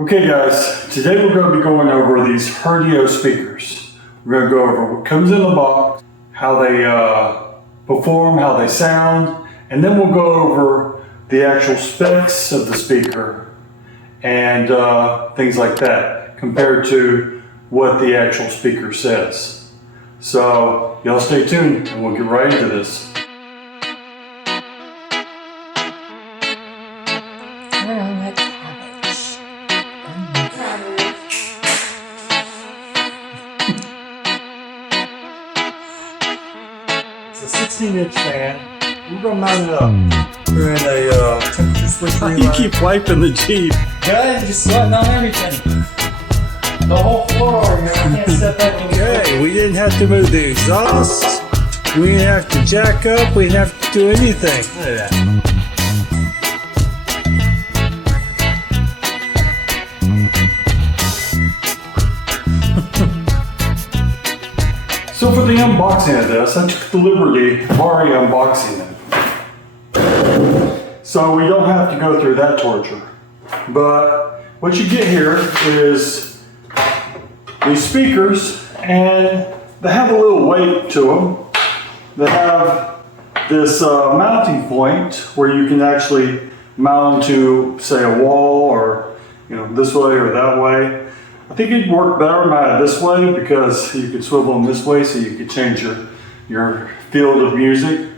Okay guys, today we're going to be going over these Herdio speakers. We're going to go over what comes in the box, how they perform, how they sound, and then we'll go over the actual specs of the speaker and things like that compared to what the actual speaker says. So y'all stay tuned and we'll get right into this. It's a 16-inch fan. We're gonna mount it up. We're in a temperature switch relay. You keep wiping the Jeep. Guys, you're sweating on everything. The whole floor, I can't step up. Okay, we didn't have to move the exhaust. We didn't have to jack up. We didn't have to do anything. Look at that. So for the unboxing of this, I took the liberty of already unboxing it. So we don't have to go through that torture. But what you get here is these speakers, and they have a little weight to them. They have this mounting point where you can actually mount to, say, a wall, or this way or that way. I think it'd work better mounted this way because you could swivel them this way, so you could change your field of music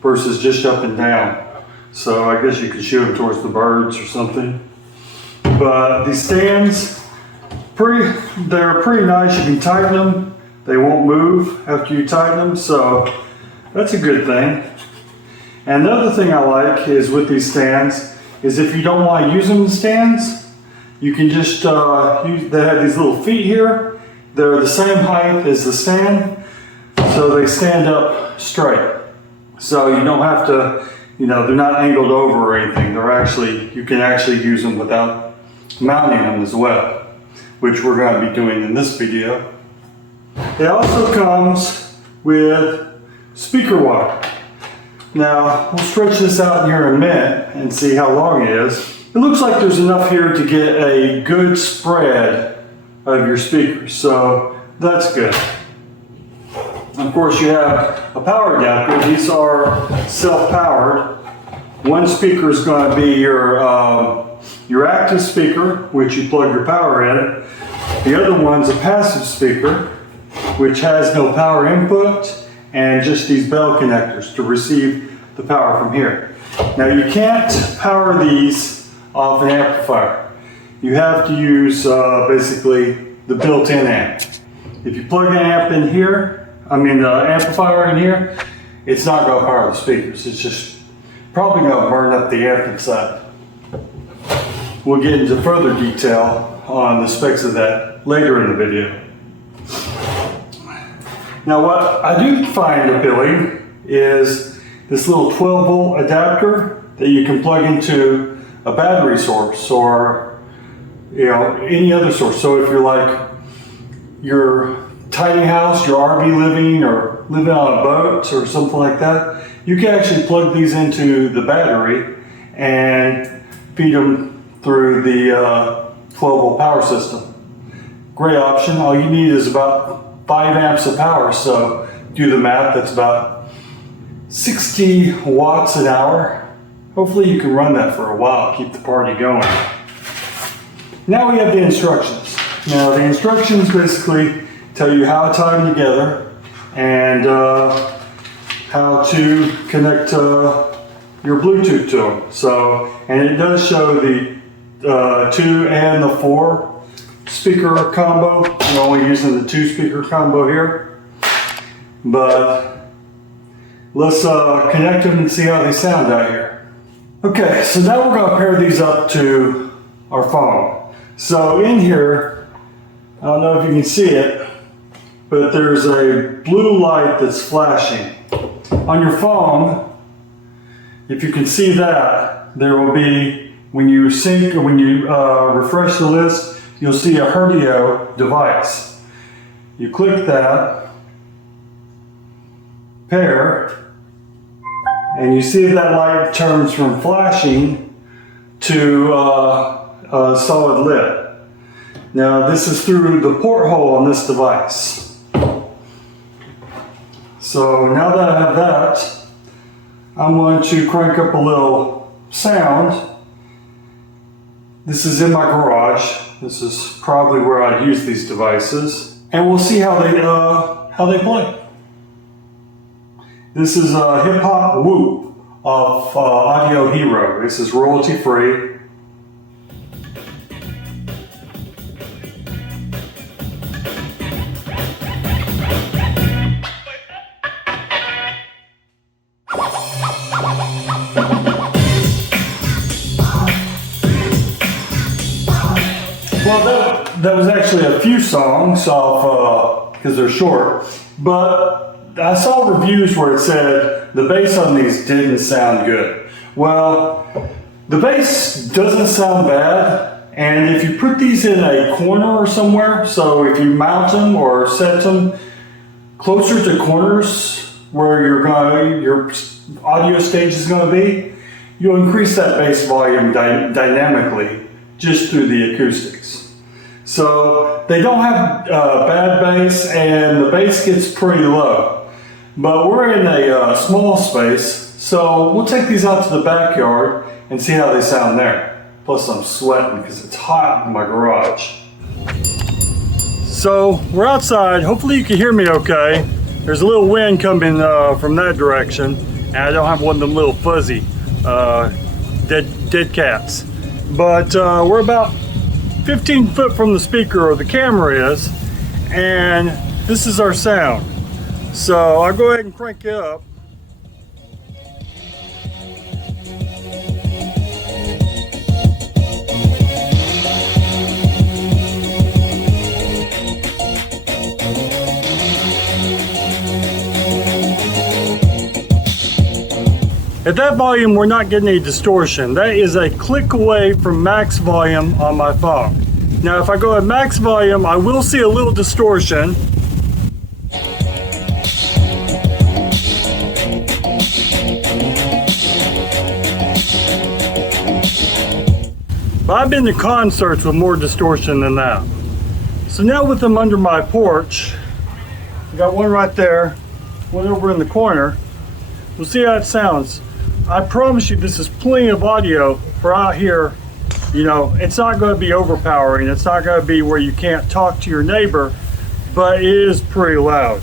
versus just up and down. So I guess you could shoot them towards the birds or something. But these stands, they're pretty nice. You can tighten them. They won't move after you tighten them, so that's a good thing. And the other thing I like is with these stands is if you don't want to use them in stands, you can just they have these little feet here. They're the same height as the stand, so they stand up straight. So you don't have to, they're not angled over or anything. You can actually use them without mounting them as well, which we're going to be doing in this video. It also comes with speaker wire. Now, we'll stretch this out here in a minute and see how long it is. It looks like there's enough here to get a good spread of your speakers, so that's good. Of course, you have a power adapter. These are self-powered. One speaker is going to be your active speaker, which you plug your power in. The other one's a passive speaker, which has no power input and just these bell connectors to receive the power from here. Now, you can't power these off an amplifier. You have to use basically the built-in amp. If you plug an amp in here, amplifier in here, it's not going to power the speakers. It's just probably going to burn up the amp inside. We'll get into further detail on the specs of that later in the video. Now, what I do find appealing is this little 12-volt adapter that you can plug into a battery source or any other source. So if you're like your tiny house, your RV living, or living on a boat or something like that, you can actually plug these into the battery and feed them through the 12-volt power system. Great option. All you need is about 5 amps of power. So do the math, that's about 60 watts an hour. Hopefully you can run that for a while, keep the party going. Now we have the instructions. Now the instructions basically tell you how to tie them together and how to connect your Bluetooth to them. So, and it does show the 2 and the 4 speaker combo. I'm only using the 2 speaker combo here. But let's connect them and see how they sound out here. Okay, so now we're going to pair these up to our phone. So in here, I don't know if you can see it, but there's a blue light that's flashing. On your phone, if you can see that, there will be, when you sync or when you refresh the list, you'll see a Herdio device. You click that, pair, and you see that light turns from flashing to a solid lit. Now this is through the porthole on this device. So now that I have that, I'm going to crank up a little sound. This is in my garage. This is probably where I'd use these devices. And we'll see how they play. This is a Hip Hop Whoop of Audio Hero. This is royalty free. Well, that was actually a few songs off, because they're short, but I saw reviews where it said the bass on these didn't sound good. Well, the bass doesn't sound bad, and if you put these in a corner or somewhere, so if you mount them or set them closer to corners where your audio stage is going to be, you'll increase that bass volume dynamically just through the acoustics. So they don't have bad bass, and the bass gets pretty low. But we're in a small space, so we'll take these out to the backyard and see how they sound there. Plus I'm sweating because it's hot in my garage. So we're outside. Hopefully you can hear me okay. There's a little wind coming from that direction, and I don't have one of them little fuzzy dead cats. But we're about 15 foot from the speaker, or the camera is, and this is our sound. So I'll go ahead and crank it up. At that volume, we're not getting any distortion. That is a click away from max volume on my phone. Now, if I go at max volume, I will see a little distortion. But I've been to concerts with more distortion than that. So now with them under my porch, I got one right there, one over in the corner. We'll see how it sounds. I promise you this is plenty of audio for out here. You know, it's not going to be overpowering. It's not going to be where you can't talk to your neighbor, but it is pretty loud.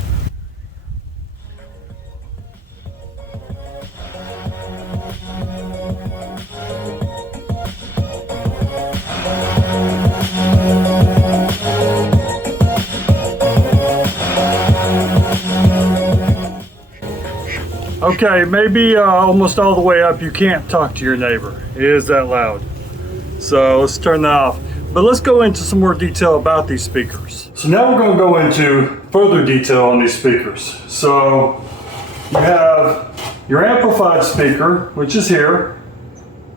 Okay, maybe almost all the way up you can't talk to your neighbor. It is that loud. So let's turn that off. But let's go into some more detail about these speakers. So now we're going to go into further detail on these speakers. So you have your amplified speaker, which is here.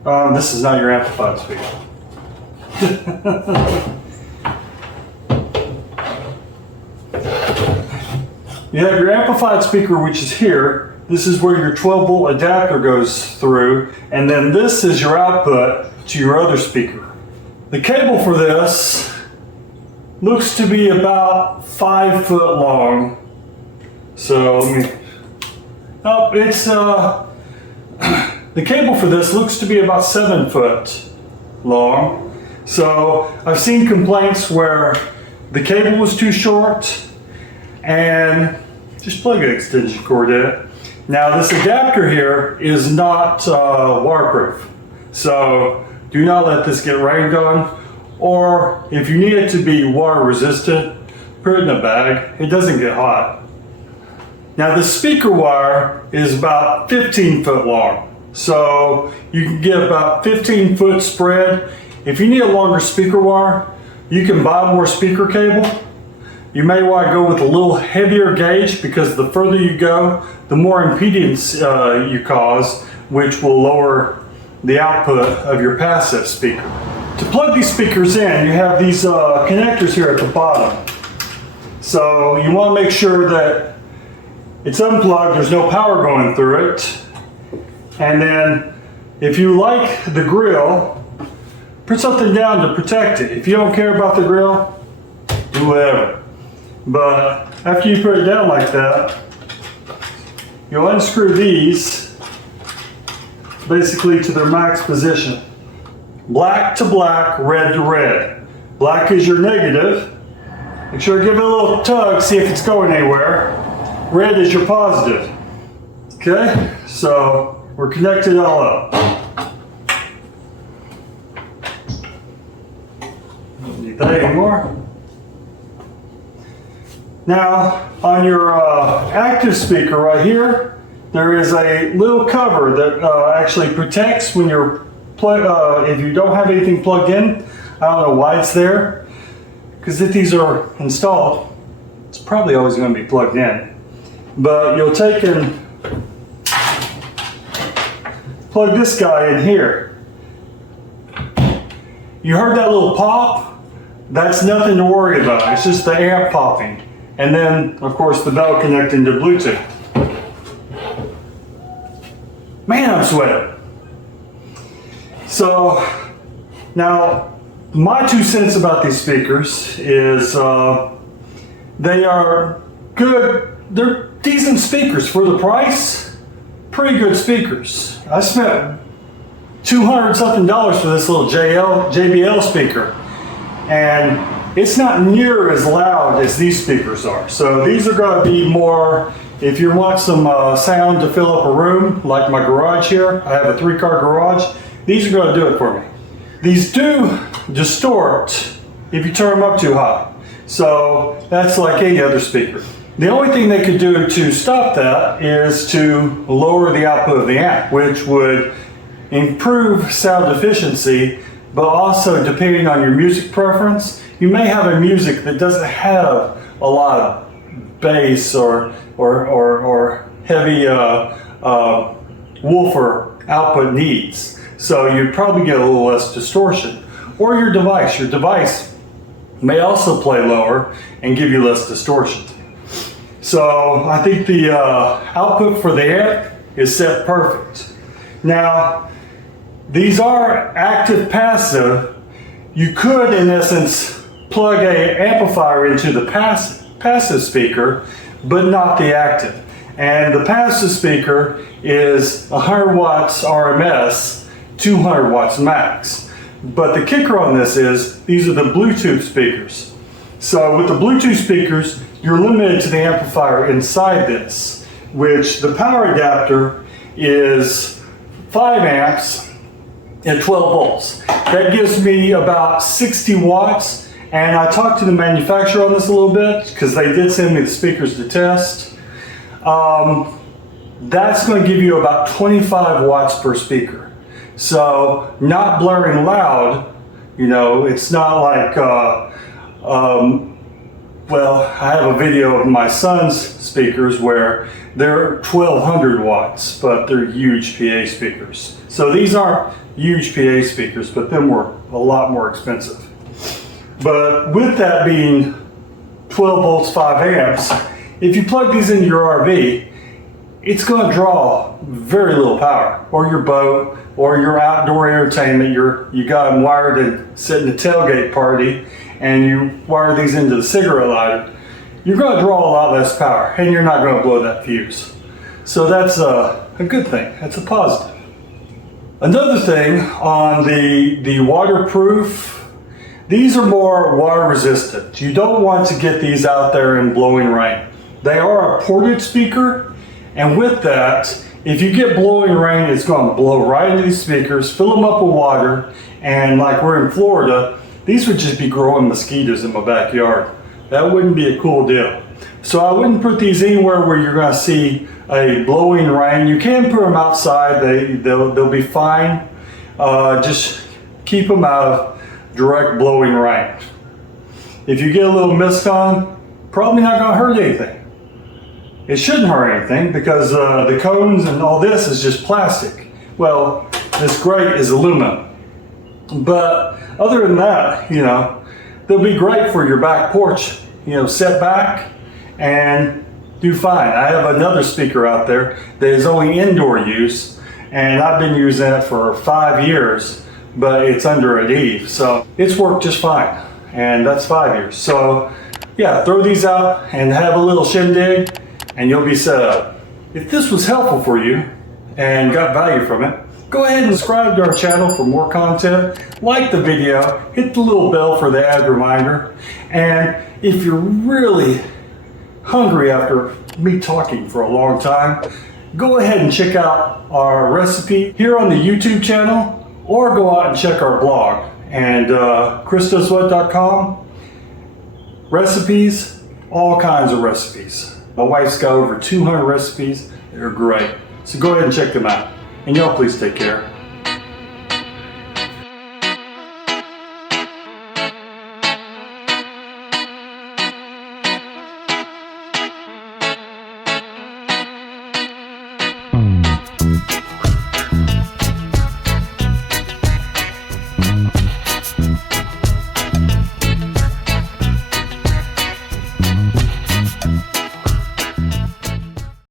This is not your amplified speaker. You have your amplified speaker, which is here. This is where your 12 volt adapter goes through, and then this is your output to your other speaker. The cable for this looks to be about 5 foot long. So let me, the cable for this looks to be about 7 foot long. So I've seen complaints where the cable was too short, and just plug an extension cord in it. Now this adapter here is not waterproof, so do not let this get rained on, or if you need it to be water resistant, put it in a bag. It doesn't get hot. Now the speaker wire is about 15 foot long, so you can get about 15 foot spread. If you need a longer speaker wire, you can buy more speaker cable. You may want to go with a little heavier gauge, because the further you go, the more impedance you cause, which will lower the output of your passive speaker. To plug these speakers in, you have these connectors here at the bottom. So you want to make sure that it's unplugged, there's no power going through it. And then if you like the grill, put something down to protect it. If you don't care about the grill, do whatever. But after you put it down like that, you'll unscrew these basically to their max position. Black to black, red to red. Black is your negative. Make sure to give it a little tug, see if it's going anywhere. Red is your positive. Okay, so we're connected all up. Don't need that anymore. Now, on your active speaker right here, there is a little cover that actually protects when you're if you don't have anything plugged in. I don't know why it's there, because if these are installed, it's probably always going to be plugged in. But you'll take and plug this guy in here. You heard that little pop? That's nothing to worry about. It's just the amp popping. And then, of course, the bell connecting to Bluetooth. Man, I'm sweating. So, now, my 2 cents about these speakers is they are good. They're decent speakers for the price. Pretty good speakers. I spent $200 something for this little JBL speaker, and it's not near as loud as these speakers are. So these are going to be more, if you want some sound to fill up a room, like my garage here. I have a 3-car garage. These are going to do it for me. These do distort if you turn them up too high. So that's like any other speaker. The only thing they could do to stop that is to lower the output of the amp, which would improve sound efficiency, but also depending on your music preference, you may have a music that doesn't have a lot of bass or heavy woofer output needs. So you'd probably get a little less distortion. Or your device may also play lower and give you less distortion. So I think the output for the amp is set perfect. Now, these are active passive. You could, in essence, plug an amplifier into the passive speaker, but not the active. And the passive speaker is 100 watts RMS, 200 watts max. But the kicker on this is, these are the Bluetooth speakers. So with the Bluetooth speakers, you're limited to the amplifier inside this, which the power adapter is 5 amps and 12 volts. That gives me about 60 watts. And I talked to the manufacturer on this a little bit, because they did send me the speakers to test. That's going to give you about 25 watts per speaker. So not blaring loud, you know, it's not like, well, I have a video of my son's speakers where they're 1200 watts, but they're huge PA speakers. So these aren't huge PA speakers, but them were a lot more expensive. But with that being 12 volts, 5 amps, if you plug these into your RV, it's going to draw very little power, or your boat, or your outdoor entertainment. You got them wired and sit in a tailgate party, and you wire these into the cigarette lighter. You're going to draw a lot less power, and you're not going to blow that fuse. So that's a good thing. That's a positive. Another thing on the waterproof, these are more water resistant. You don't want to get these out there in blowing rain. They are a ported speaker. And with that, if you get blowing rain, it's going to blow right into these speakers, fill them up with water, and like we're in Florida, these would just be growing mosquitoes in my backyard. That wouldn't be a cool deal. So I wouldn't put these anywhere where you're going to see a blowing rain. You can put them outside, they'll be fine. Just keep them out of direct blowing rain. If you get a little mist on, probably not going to hurt anything. It shouldn't hurt anything because the cones and all this is just plastic. Well, this grate is aluminum. But other than that, you know, they'll be great for your back porch. You know, set back and do fine. I have another speaker out there that is only indoor use, and I've been using it for 5 years. but it's under a D. So it's worked just fine. And that's 5 years. So yeah, throw these out and have a little shindig and you'll be set up. If this was helpful for you and got value from it, go ahead and subscribe to our channel for more content. Like the video, hit the little bell for the ad reminder. And if you're really hungry after me talking for a long time, go ahead and check out our recipe here on the YouTube channel, or go out and check our blog and chrisdoeswhat.com. Recipes, all kinds of recipes. My wife's got over 200 recipes. They're great. So go ahead and check them out. And y'all please take care.